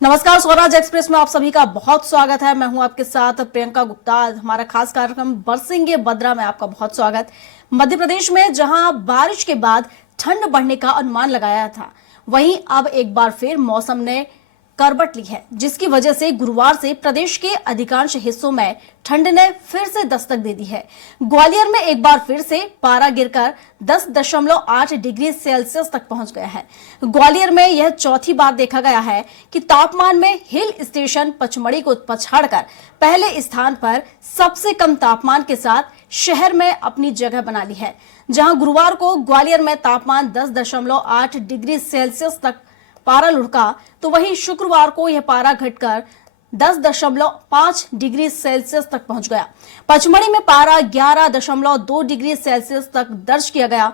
नमस्कार, स्वराज एक्सप्रेस में आप सभी का बहुत स्वागत है। मैं हूं आपके साथ प्रियंका गुप्ता। हमारा खास कार्यक्रम बरसेंगे बद्रा में आपका बहुत स्वागत। मध्य प्रदेश में जहां बारिश के बाद ठंड बढ़ने का अनुमान लगाया था, वहीं अब एक बार फिर मौसम ने करवट ली है, जिसकी वजह से गुरुवार से प्रदेश के अधिकांश हिस्सों में ठंड ने फिर से दस्तक दे दी है। ग्वालियर में एक बार फिर से पारा गिरकर 10.8 डिग्री सेल्सियस तक पहुंच गया है। ग्वालियर में यह चौथी बार देखा गया है कि तापमान में हिल स्टेशन पचमढ़ी को पछाड़कर पहले स्थान पर सबसे कम तापमान के साथ शहर में अपनी जगह बना ली है। जहां गुरुवार को ग्वालियर में तापमान 10.8 डिग्री सेल्सियस तक पारा लुढ़का, तो वहीं शुक्रवार को यह पारा घटकर 10.5 डिग्री सेल्सियस तक पहुंच गया। पचमढ़ी में पारा 11.2 डिग्री सेल्सियस तक दर्ज किया गया।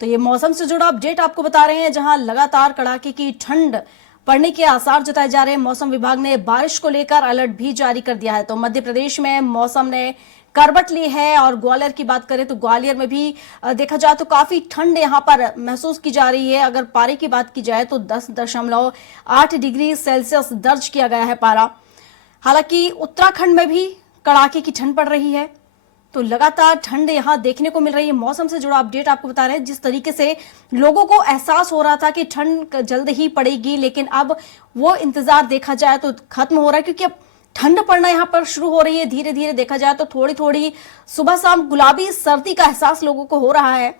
तो ये मौसम से जुड़ा अपडेट आपको बता रहे हैं, जहां लगातार कड़ाके की ठंड पड़ने के आसार जताए जा रहे हैं। मौसम विभाग ने बारिश को लेकर अलर्ट भी जारी कर दिया है। तो मध्य प्रदेश में मौसम ने करवट ली है और ग्वालियर की बात करें तो ग्वालियर में भी देखा जाए तो काफी ठंड यहां पर महसूस की जा रही है। अगर पारे की बात की जाए तो 10.8 डिग्री सेल्सियस दर्ज किया गया है पारा। हालांकि उत्तराखंड में भी कड़ाके की ठंड पड़ रही है, तो लगातार ठंड यहां देखने को मिल रही है। मौसम से जुड़ा अपडेट आपको बता रहे हैं। जिस तरीके से लोगों को एहसास हो रहा था कि ठंड जल्द ही पड़ेगी, लेकिन अब वो इंतजार देखा जाए तो खत्म हो रहा है, क्योंकि अब ठंड पड़ना यहाँ पर शुरू हो रही है। धीरे धीरे देखा जाए तो थोड़ी थोड़ी सुबह शाम गुलाबी सर्दी का एहसास लोगों को हो रहा है।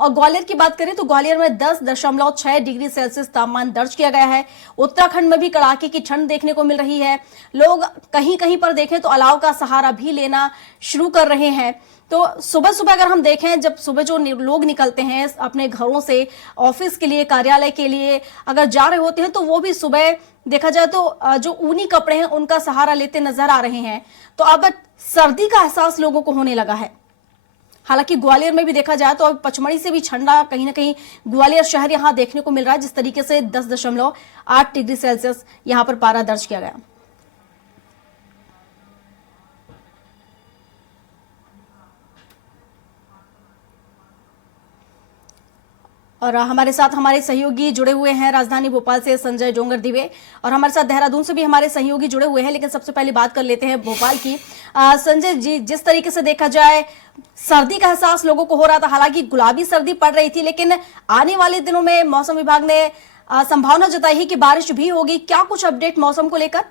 और ग्वालियर की बात करें तो ग्वालियर में 10.6 डिग्री सेल्सियस तापमान दर्ज किया गया है। उत्तराखंड में भी कड़ाके की ठंड देखने को मिल रही है। लोग कहीं कहीं पर देखें तो अलाव का सहारा भी लेना शुरू कर रहे हैं। तो सुबह सुबह अगर हम देखें, जब सुबह जो लोग निकलते हैं अपने घरों से ऑफिस के लिए, कार्यालय के लिए अगर जा रहे होते हैं, तो वो भी सुबह देखा जाए तो जो ऊनी कपड़े हैं उनका सहारा लेते नजर आ रहे हैं। तो अब सर्दी का एहसास लोगों को होने लगा है। हालांकि ग्वालियर में भी देखा जाए तो अब पचमढ़ी से भी ठंडा कहीं ना कहीं ग्वालियर शहर यहां देखने को मिल रहा है। जिस तरीके से 10.8 डिग्री सेल्सियस यहां पर पारा दर्ज किया गया। और हमारे साथ हमारे सहयोगी जुड़े हुए हैं राजधानी भोपाल से संजय डोंगर दिवे, और हमारे साथ देहरादून से भी हमारे सहयोगी जुड़े हुए हैं। लेकिन सबसे पहले बात कर लेते हैं भोपाल की। संजय जी, जिस तरीके से देखा जाए सर्दी का एहसास लोगों को हो रहा था, हालांकि गुलाबी सर्दी पड़ रही थी, लेकिन आने वाले दिनों में मौसम विभाग ने संभावना जताई है कि बारिश भी होगी। क्या कुछ अपडेट मौसम को लेकर?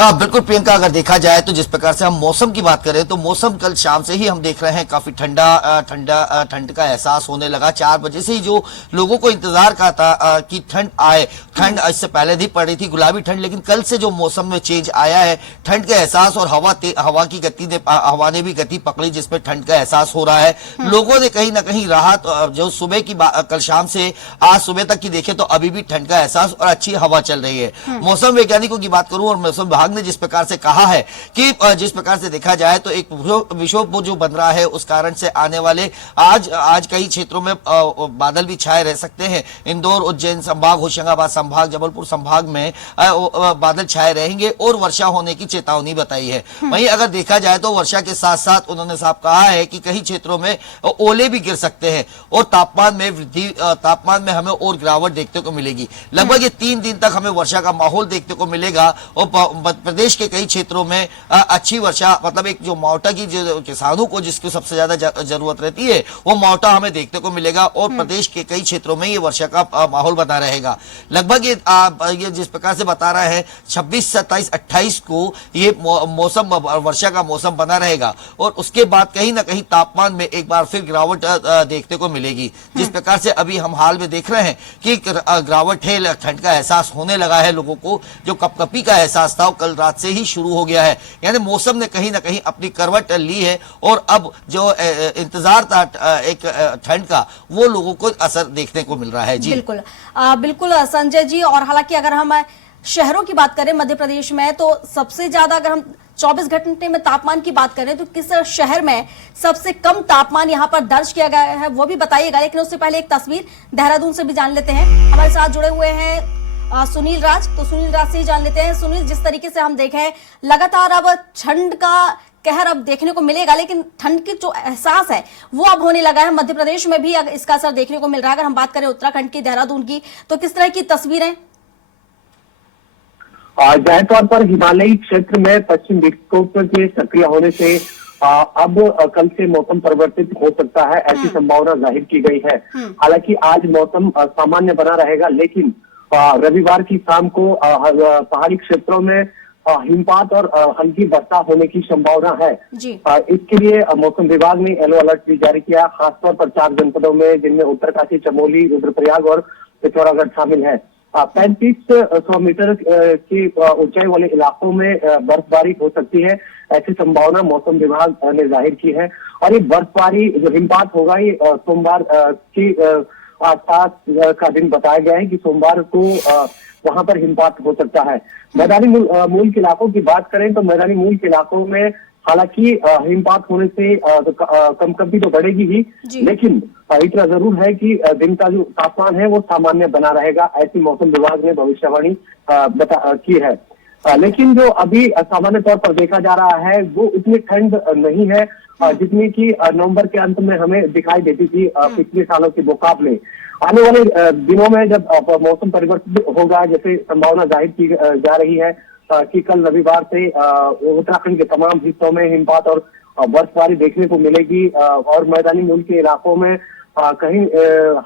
बिल्कुल प्रियंका, अगर देखा जाए तो जिस प्रकार से हम मौसम की बात करें तो मौसम कल शाम से ही हम देख रहे हैं काफी ठंड का एहसास होने लगा। 4 बजे से ही जो लोगों को इंतजार का था कि ठंड आए, ठंड इससे पहले भी पड़ी थी गुलाबी ठंड, लेकिन कल से जो मौसम में चेंज आया है, ठंड का एहसास और हवा ने भी गति पकड़ी, जिसमें ठंड का एहसास हो रहा है। लोगों ने कहीं ना कहीं राहत, जो सुबह की कल शाम से आज सुबह तक की देखे तो अभी भी ठंड का एहसास और अच्छी हवा चल रही है। मौसम वैज्ञानिकों की बात करूं और मौसम विभाग ने जिस प्रकार से कहा है कि जिस प्रकार से देखा जाए तो एक विक्षोभ जो बन रहा है, उस कारण से आने वाले आज कई क्षेत्रों में बादल भी छाए रह सकते हैं। इंदौर, उज्जैन संभाग, होशंगाबाद संभाग, जबलपुर संभाग में बादल छाए रहेंगे और वर्षा होने की चेतावनी बताई है। वहीं अगर देखा जाए तो वर्षा के साथ साथ उन्होंने साफ कहा है कि कई क्षेत्रों में ओले भी गिर सकते हैं और तापमान में हमें और गिरावट देखने को मिलेगी। लगभग ये 3 दिन तक हमें वर्षा का माहौल देखने को मिलेगा और प्रदेश के कई क्षेत्रों में अच्छी वर्षा, मतलब एक जो मावठा की जो किसानों को जिसको सबसे ज्यादा जरूरत रहती है, वो मावठा हमें देखने को मिलेगा और प्रदेश के कई क्षेत्रों में ये वर्षा का माहौल बना रहेगा। लगभग ये जिस प्रकार से बता रहा है 26, 27, 28 को ये मौसम वर्षा का मौसम बना रहेगा और उसके बाद कहीं ना कहीं तापमान में एक बार फिर गिरावट देखने को मिलेगी। जिस प्रकार से अभी हम हाल में देख रहे हैं कि गिरावट है, ठंड का एहसास होने लगा है लोगों को। जो कपकपी का एहसास था कल रात से ही शुरू हो गया है, यानी मौसम ने कहीं ना कहीं अपनी करवट ली है और अब जो इंतजार था एक ठंड का, वो लोगों को असर देखने को मिल रहा है। जी बिल्कुल बिल्कुल संजय जी। और हालांकि अगर हम शहरों की बात करें मध्य प्रदेश में, तो सबसे ज्यादा अगर हम 24 घंटे में तापमान की बात करें तो किस शहर में सबसे कम तापमान यहां पर दर्ज किया गया है वो भी बताइएगा। लेकिन उससे पहले एक तस्वीर देहरादून से भी जान लेते हैं। हमारे साथ जुड़े हुए हैं सुनील राज, तो सुनील राज से ही जान लेते हैं। सुनील, जिस तरीके से हम देखें लगातार अब ठंड का कहर अब देखने को मिलेगा, लेकिन ठंड की जो एहसास है वो अब होने लगा है। मध्य प्रदेश में भी इसका असर देखने को मिल रहा है। अगर हम बात करें उत्तराखंड की, देहरादून की, तो किस तरह की तस्वीरें? जाहिर तौर पर हिमालयी क्षेत्र में पश्चिम विक्षोभ के सक्रिय होने से अब कल से मौसम परिवर्तित हो सकता है, ऐसी संभावना जाहिर की गई है। हालांकि आज मौसम सामान्य बना रहेगा, लेकिन रविवार की शाम को पहाड़ी क्षेत्रों में हिमपात और हल्की वर्षा होने की संभावना है। इसके लिए मौसम विभाग ने येलो अलर्ट भी जारी किया, खासतौर पर 4 जनपदों में, जिनमें उत्तरकाशी, चमोली, रुद्रप्रयाग और पिथौरागढ़ शामिल है। 3500 मीटर की ऊंचाई वाले इलाकों में बर्फबारी हो सकती है, ऐसी संभावना मौसम विभाग ने जाहिर की है। और ये बर्फबारी, जो हिमपात होगा, ये सोमवार की आसपास का दिन बताया गया है कि सोमवार को वहां पर हिमपात हो सकता है। मैदानी मूल के इलाकों की बात करें तो मैदानी मूल के इलाकों में हालांकि हिमपात होने से कंपकंपी तो बढ़ेगी ही, लेकिन इतना जरूर है कि दिन का जो तापमान है वो सामान्य बना रहेगा, ऐसी मौसम विभाग ने भविष्यवाणी की है। लेकिन जो अभी सामान्य तौर पर देखा जा रहा है वो इतनी ठंड नहीं है जितनी कि नवंबर के अंत में हमें दिखाई देती थी पिछले सालों के मुकाबले। आने वाले दिनों में जब मौसम परिवर्तित होगा, जैसे संभावना जाहिर की जा रही है कि कल रविवार से उत्तराखंड के तमाम हिस्सों में हिमपात और बर्फबारी देखने को मिलेगी और मैदानी मूल के इलाकों में कहीं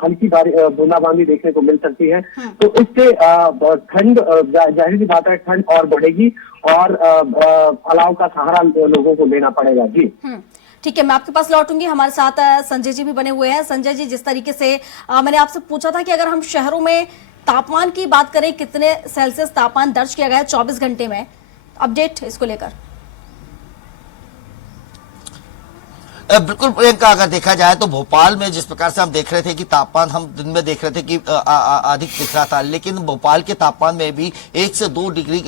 हल्की बूंदाबांदी देखने को मिल सकती है। तो इससे ठंड, जाहिर सी बात है, ठंड और बढ़ेगी और अलाव का सहारा लोगों को लेना पड़ेगा। जी ठीक है, मैं आपके पास लौटूंगी। हमारे साथ संजय जी भी बने हुए हैं। संजय जी, जिस तरीके से मैंने आपसे पूछा था कि अगर हम शहरों में तापमान की बात करें, कितने सेल्सियस तापमान दर्ज किया गया है 24 घंटे में, अपडेट इसको लेकर? बिल्कुल प्रियंका, अगर देखा जाए तो भोपाल में जिस प्रकार से हम देख रहे थे कि तापमान हम दिन में देख रहे थे कि अधिक दिख रहा था, लेकिन भोपाल के तापमान में भी 1 से 2 डिग्री,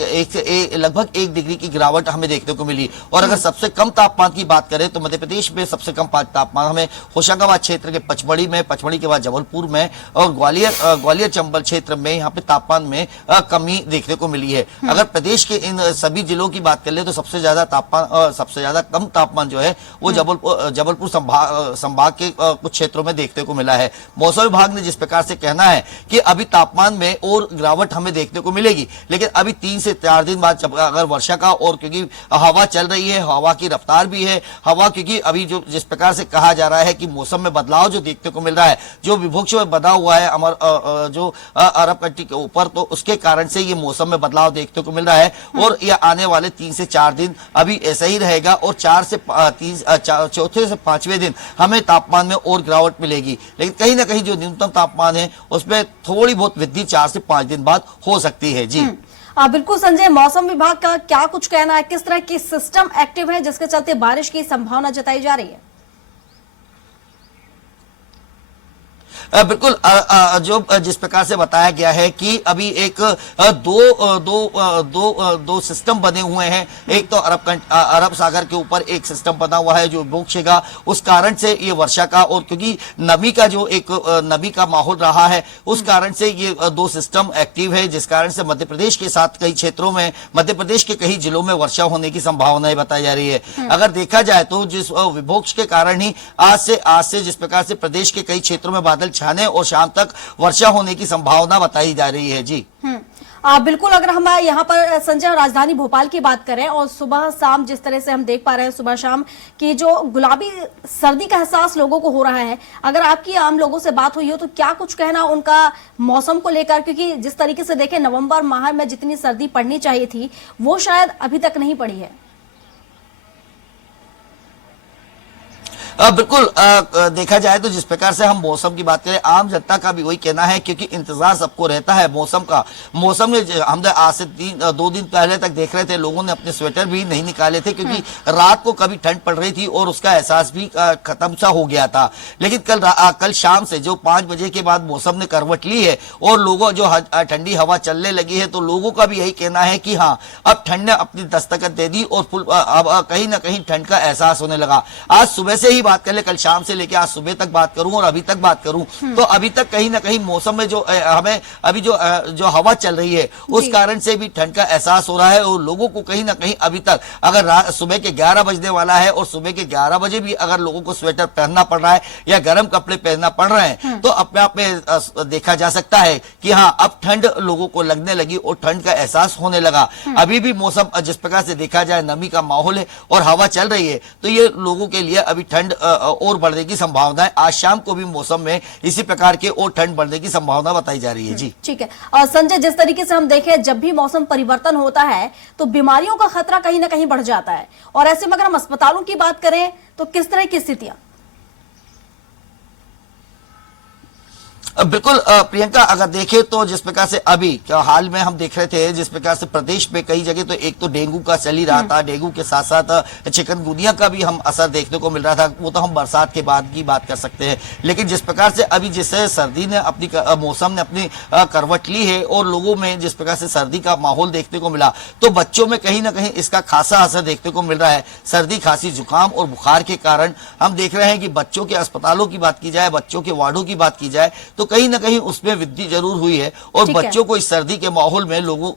लगभग 1 डिग्री की गिरावट हमें देखने को मिली। और अगर सबसे कम तापमान की बात करें तो मध्य प्रदेश में सबसे कम तापमान हमें होशंगाबाद क्षेत्र के पचमढ़ी में, पचमढ़ी के बाद जबलपुर में और ग्वालियर चंबल क्षेत्र में यहाँ पे तापमान में कमी देखने को मिली है। अगर प्रदेश के इन सभी जिलों की बात कर ले तो सबसे ज्यादा तापमान, सबसे ज्यादा कम तापमान जो है वो जबलपुर संभाग के कुछ क्षेत्रों में देखने को मिला है। मौसम विभाग ने जिस प्रकार से कहना है कि अभी तापमान में और गिरावट हमें देखने को मिलेगी, लेकिन अभी 3 से 4 दिन बाद अगर वर्षा का, और क्योंकि हवा चल रही है, हवा की रफ्तार भी है, हवा क्योंकि अभी जो जिस प्रकार से कहा जा रहा है कि मौसम में बदलाव जो देखने को मिल रहा है, जो विभोक्ष में बना हुआ है जो अरब कंट्री के ऊपर, तो उसके कारण से ये मौसम में बदलाव देखने को मिल रहा है। और ये आने वाले 3 से 4 दिन अभी ऐसा ही रहेगा और 4 से 5वें दिन हमें तापमान में और गिरावट मिलेगी, लेकिन कहीं ना कहीं जो न्यूनतम तापमान है उसमें थोड़ी बहुत वृद्धि 4 से 5 दिन बाद हो सकती है। जी बिल्कुल संजय, मौसम विभाग का क्या कुछ कहना है? किस तरह की सिस्टम एक्टिव है जिसके चलते बारिश की संभावना जताई जा रही है? बिल्कुल, जो जिस प्रकार से बताया गया है कि अभी एक दो सिस्टम बने हुए हैं। एक तो अरब सागर के ऊपर एक सिस्टम बना हुआ है जो विभोक्षेगा, उस कारण से ये वर्षा का, और क्योंकि नमी का जो एक नमी का माहौल रहा है, उस कारण से ये 2 सिस्टम एक्टिव है, जिस कारण से मध्य प्रदेश के साथ कई क्षेत्रों में, मध्य प्रदेश के कई जिलों में वर्षा होने की संभावनाएं बताई जा रही है। अगर देखा जाए तो जिस विभोक्ष के कारण ही आज से जिस प्रकार से प्रदेश के कई क्षेत्रों में बादल छाने और शाम तक वर्षा होने की संभावना बताई जा रही है। जी बिल्कुल, अगर हम यहाँ पर संजय राजधानी भोपाल की बात करें और सुबह शाम जिस तरह से हम देख पा रहे हैं, सुबह शाम की जो गुलाबी सर्दी का एहसास लोगों को हो रहा है, अगर आपकी आम लोगों से बात हुई हो तो क्या कुछ कहना उनका मौसम को लेकर? क्योंकि जिस तरीके से देखें, नवंबर माह में जितनी सर्दी पड़नी चाहिए थी वो शायद अभी तक नहीं पड़ी है। बिल्कुल, देखा जाए तो जिस प्रकार से हम मौसम की बात करें, आम जनता का भी वही कहना है, क्योंकि इंतजार सबको रहता है मौसम का। मौसम में हमने आज से 2 दिन पहले तक देख रहे थे, लोगों ने अपने स्वेटर भी नहीं निकाले थे, क्योंकि रात को कभी ठंड पड़ रही थी और उसका एहसास भी खत्म सा हो गया था। लेकिन कल शाम से जो 5 बजे के बाद मौसम ने करवट ली है और लोगों जो ठंडी हवा चलने लगी है, तो लोगों का भी यही कहना है कि हाँ, अब ठंड ने अपनी दस्तक दे दी और अब कहीं ना कहीं ठंड का एहसास होने लगा। आज सुबह से ही बात बात कर ले, कल शाम से लेकर आज सुबह तक बात करूं और अभी तक बात करूं, तो अभी तक कहीं ना कहीं मौसम में जो हमें अभी जो हवा चल रही है उस कारण से भी ठंड का एहसास हो रहा है। और लोगों को कहीं ना कहीं अभी तक अगर सुबह के 11 बजने वाला है और सुबह के 11 बजे भी अगर लोगों को स्वेटर पहनना पड़ रहा है या गर्म कपड़े पहनना पड़ रहे हैं, तो अपने आप में देखा जा सकता है कि हाँ, अब ठंड लोगों को लगने लगी और ठंड का एहसास होने लगा। अभी भी मौसम जिस प्रकार से देखा जाए नमी का माहौल है और हवा चल रही है, तो ये लोगों के लिए अभी ठंड और बढ़ने की संभावना है। आज शाम को भी मौसम में इसी प्रकार के और ठंड बढ़ने की संभावना बताई जा रही है। जी ठीक है। और संजय, जिस तरीके से हम देखें, जब भी मौसम परिवर्तन होता है तो बीमारियों का खतरा कहीं ना कहीं बढ़ जाता है, और ऐसे में अगर हम अस्पतालों की बात करें तो किस तरह की स्थितियां? बिल्कुल प्रियंका, अगर देखें तो जिस प्रकार से अभी हाल में हम देख रहे थे, जिस प्रकार से प्रदेश में कई जगह तो एक तो डेंगू का चल ही रहा था, डेंगू के साथ साथ चिकनगुनिया का भी हम असर देखने को मिल रहा था। वो तो हम बरसात के बाद की बात कर सकते हैं, लेकिन जिस प्रकार से अभी जिससे सर्दी ने अपनी मौसम ने अपनी करवट ली है और लोगों में जिस प्रकार से सर्दी का माहौल देखने को मिला, तो बच्चों में कहीं ना कहीं इसका खासा असर देखने को मिल रहा है। सर्दी, खांसी, जुकाम और बुखार के कारण हम देख रहे हैं कि बच्चों के अस्पतालों की बात की जाए, बच्चों के वार्डों की बात की जाए, तो कहीं ना कहीं उसमें वृद्धि जरूर हुई है और बच्चों को इस सर्दी के माहौल में लोगों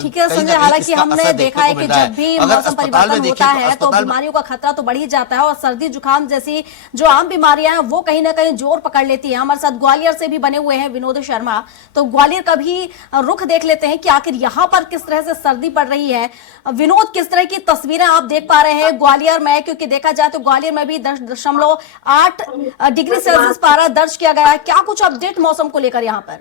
ठीक है संजय, हालांकि हमने देखा है कि जब भी मौसम परिवर्तन होता है तो बीमारियों का खतरा तो बढ़ ही जाता है, और सर्दी जुकाम जैसी जो आम बीमारियां हैं वो कहीं ना कहीं जोर पकड़ लेती हैं। हमारे साथ ग्वालियर से भी बने हुए हैं विनोद शर्मा, तो ग्वालियर का भी रुख देख लेते हैं कि आखिर यहाँ पर किस तरह से सर्दी पड़ रही है। विनोद, किस तरह की तस्वीरें आप देख पा रहे हैं ग्वालियर में? क्योंकि देखा जाए तो ग्वालियर में भी 10.8 डिग्री सेल्सियस पारा दर्ज किया गया है। क्या कुछ अपडेट मौसम को लेकर यहाँ पर?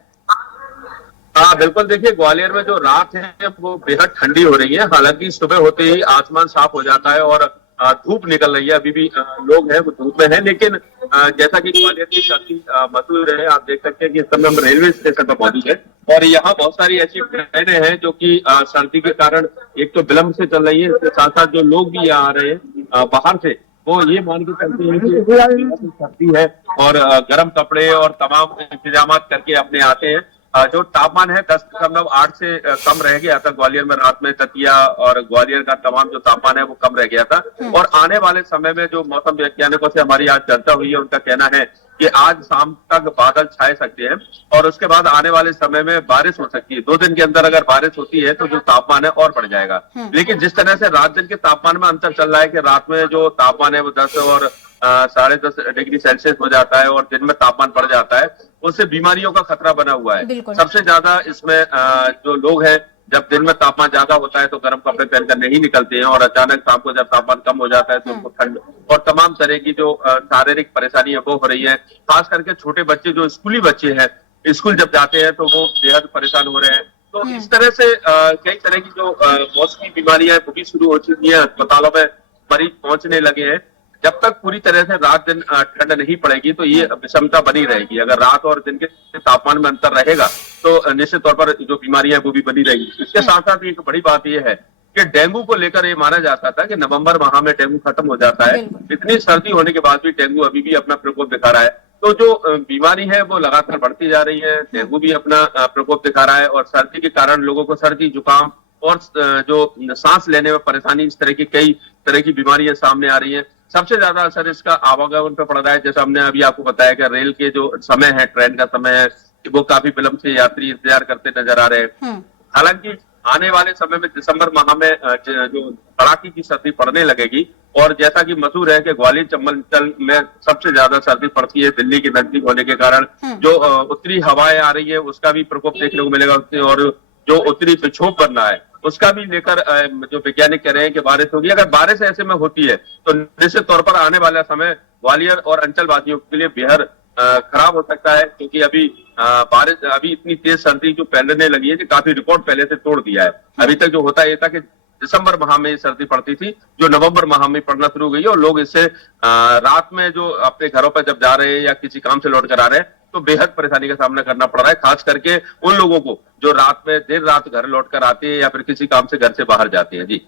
हाँ बिल्कुल, देखिए ग्वालियर में जो रात है वो बेहद ठंडी हो रही है। हालांकि सुबह होते ही आसमान साफ हो जाता है और धूप निकल रही है। अभी भी लोग हैं वो धूप में हैं, लेकिन जैसा कि ग्वालियर की सर्दी मशहूर है, आप देख सकते हैं कि इस समय हम रेलवे स्टेशन पर मौजूद है और यहाँ बहुत सारी ऐसी ट्रेनें हैं जो कि सर्दी के कारण एक तो विलंब से चल रही है, इसके साथ साथ जो लोग भी यहाँ आ रहे हैं बाहर से, वो ये मान के चलते हैं कि सर्दी है और गर्म कपड़े और तमाम इंतजाम करके अपने आते हैं। जो तापमान है 10.8 से कम रह गया था ग्वालियर में रात में। दतिया और ग्वालियर का तमाम जो तापमान है वो कम रह गया था। और आने वाले समय में जो मौसम वैज्ञानिकों से हमारी आज चर्चा हुई है, उनका कहना है कि आज शाम तक बादल छाए सकते हैं और उसके बाद आने वाले समय में बारिश हो सकती है। 2 दिन के अंदर अगर बारिश होती है तो जो तापमान है और बढ़ जाएगा। लेकिन जिस तरह से रात दिन के तापमान में अंतर चल रहा है कि रात में जो तापमान है वो 10 और 10.5 डिग्री सेल्सियस हो जाता है और दिन में तापमान बढ़ जाता है, उससे बीमारियों का खतरा बना हुआ है। सबसे ज्यादा इसमें जो लोग हैं, जब दिन में तापमान ज्यादा होता है तो गर्म कपड़े पहनकर नहीं निकलते हैं और अचानक शाम को जब तापमान कम हो जाता है तो उनको ठंड और तमाम तरह की जो शारीरिक परेशानी है वो हो रही है। खास करके छोटे बच्चे, जो स्कूली बच्चे हैं, स्कूल जब जाते हैं तो वो बेहद परेशान हो रहे हैं। तो इस तरह से कई तरह की जो मौसमी बीमारियां वो भी शुरू हो चुकी है। अस्पतालों में मरीज पहुंचने लगे हैं। जब तक पूरी तरह से रात दिन ठंड नहीं पड़ेगी तो ये विषमता बनी रहेगी। अगर रात और दिन के तापमान में अंतर रहेगा तो निश्चित तौर पर जो बीमारियां वो भी बनी रहेगी। इसके साथ साथ एक बड़ी बात यह है कि डेंगू को लेकर ये माना जाता था कि नवंबर माह में डेंगू खत्म हो जाता है। इतनी सर्दी होने के बाद भी डेंगू अभी भी अपना प्रकोप दिखा रहा है। तो जो बीमारी है वो लगातार बढ़ती जा रही है। डेंगू भी अपना प्रकोप दिखा रहा है और सर्दी के कारण लोगों को सर्दी, जुकाम और जो सांस लेने में परेशानी, इस तरह की कई तरह की बीमारियां सामने आ रही है। सबसे ज्यादा असर इसका आवागमन पर पड़ रहा है। जैसे हमने अभी आपको बताया कि रेल के जो समय है, ट्रेन का समय है, वो काफी विलंब से यात्री इंतजार करते नजर आ रहे हैं। हालांकि आने वाले समय में दिसंबर माह में जो कड़ाके की सर्दी पड़ने लगेगी और जैसा कि मशहूर है कि ग्वालियर चंबल में सबसे ज्यादा सर्दी पड़ती है दिल्ली के नजदीक होने के कारण। जो उत्तरी हवाएं आ रही है उसका भी प्रकोप देखने को मिलेगा और जो उत्तरी विक्षोभ बनना है उसका भी लेकर जो वैज्ञानिक कह रहे हैं कि बारिश होगी। अगर बारिश ऐसे में होती है तो निश्चित तौर पर आने वाला समय ग्वालियर और अंचल वासियों के लिए बेहद खराब हो सकता है, क्योंकि अभी बारिश, अभी इतनी तेज सर्दी जो फैलने लगी है कि काफी रिकॉर्ड पहले से तोड़ दिया है। अभी तक जो होता ये था कि दिसंबर माह में सर्दी पड़ती थी, जो नवंबर माह में पड़ना शुरू हो गई और लोग इससे रात में जो अपने घरों पर जब जा रहे हैं या किसी काम से लौट कर आ रहे हैं तो बेहद परेशानी का सामना करना पड़ रहा है, खास करके उन लोगों को जो रात में देर रात घर लौट कर आते हैं या फिर किसी काम से घर से बाहर जाते हैं। जी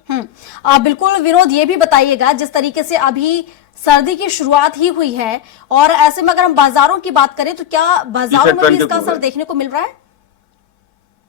बिल्कुल विनोद, ये भी बताइएगा जिस तरीके से अभी सर्दी की शुरुआत ही हुई है और ऐसे में अगर हम बाजारों की बात करें तो क्या बाजारों में भी इसका असर देखने को मिल रहा है?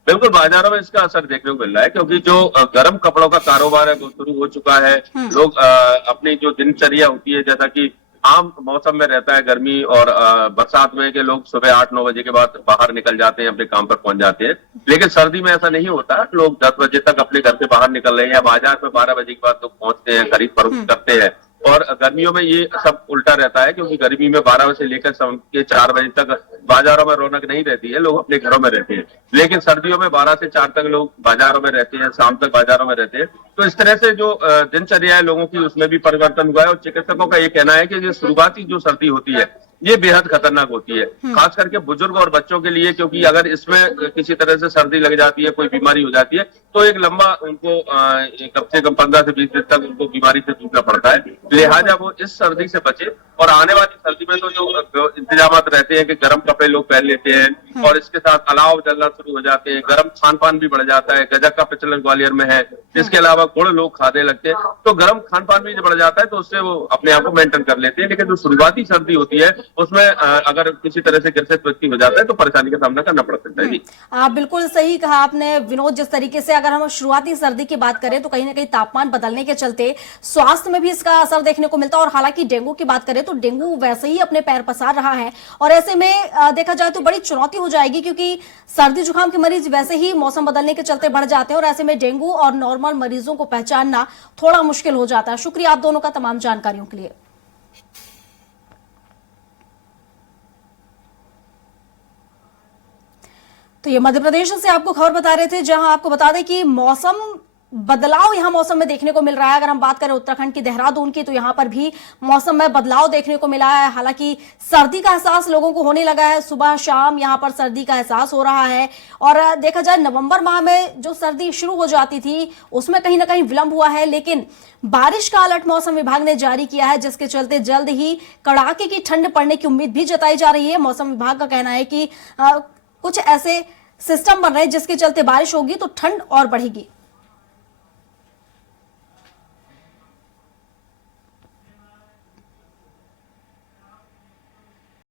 बिल्कुल, बाजारों में इसका असर देखने को मिल रहा है, क्योंकि जो गर्म कपड़ों का कारोबार है वो शुरू हो चुका है। लोग अपनी जो दिनचर्या होती है, जैसा कि आम मौसम में रहता है गर्मी और बरसात में कि लोग सुबह 8-9 बजे के बाद बाहर निकल जाते हैं, अपने काम पर पहुंच जाते हैं। लेकिन सर्दी में ऐसा नहीं होता, लोग 10 बजे तक अपने घर से बाहर निकल रहे हैं, या बाजार में 12 बजे के बाद लोग पहुंचते हैं, खरीद फरोख्त करते हैं। और गर्मियों में ये सब उल्टा रहता है, क्योंकि गर्मी में 12 बजे से लेकर शाम के 4 बजे तक बाजारों में रौनक नहीं रहती है, लोग अपने घरों में रहते हैं। लेकिन सर्दियों में 12 से 4 तक लोग बाजारों में रहते हैं, शाम तक बाजारों में रहते हैं। तो इस तरह से जो दिनचर्या है लोगों की, उसमें भी परिवर्तन हुआ है। और चिकित्सकों का ये कहना है कि ये शुरुआती जो सर्दी होती है ये बेहद खतरनाक होती है, खास करके बुजुर्ग और बच्चों के लिए, क्योंकि अगर इसमें किसी तरह से सर्दी लग जाती है, कोई बीमारी हो जाती है, तो एक लंबा उनको कम से कम 15 से 20 दिन तक उनको बीमारी से जूझना पड़ता है। लिहाजा वो इस सर्दी से बचे। और आने वाली सर्दी में तो जो इंतजाम रहते हैं कि गर्म कपड़े लोग पहन लेते हैं, और इसके साथ अलाव जलना शुरू हो जाते हैं, गर्म खान पान भी बढ़ जाता है, गजक का प्रचलन ग्वालियर में है, इसके अलावा गुड़ लोग खाने लगते हैं, तो गर्म खान पान भी बढ़ जाता है, तो उससे वो अपने आप को मेंटेन कर लेते हैं। लेकिन जो शुरुआती सर्दी होती है उसमें अगर किसी तरह से ग्रसित व्यक्ति हो जाता है तो परेशानी का सामना करना पड़ सकता है। जी आप बिल्कुल सही कहा आपने विनोद। जिस तरीके से अगर हम शुरुआती सर्दी की बात करें तो कहीं ना कहीं तापमान बदलने के चलते स्वास्थ्य में भी इसका असर देखने को मिलता है। और हालांकि डेंगू की बात करें तो डेंगू वैसे ही अपने पैर पसार रहा है, और ऐसे में देखा जाए तो बड़ी चुनौती हो जाएगी, क्योंकि सर्दी जुकाम के मरीज वैसे ही मौसम बदलने के चलते बढ़ जाते हैं, और ऐसे में डेंगू और नॉर्मल मरीजों को पहचानना थोड़ा मुश्किल हो जाता है। शुक्रिया आप दोनों का तमाम जानकारियों के लिए। तो ये मध्य प्रदेश से आपको खबर बता रहे थे, जहां आपको बता दें कि मौसम बदलाव यहां मौसम में देखने को मिल रहा है। अगर हम बात करें उत्तराखंड की देहरादून की, तो यहां पर भी मौसम में बदलाव देखने को मिला है। हालांकि सर्दी का एहसास लोगों को होने लगा है, सुबह शाम यहां पर सर्दी का एहसास हो रहा है। और देखा जाए नवंबर माह में जो सर्दी शुरू हो जाती थी उसमें कहीं ना कहीं विलंब हुआ है, लेकिन बारिश का अलर्ट मौसम विभाग ने जारी किया है, जिसके चलते जल्द ही कड़ाके की ठंड पड़ने की उम्मीद भी जताई जा रही है। मौसम विभाग का कहना है कि कुछ ऐसे सिस्टम बन रहे हैं जिसके चलते बारिश होगी तो ठंड और बढ़ेगी।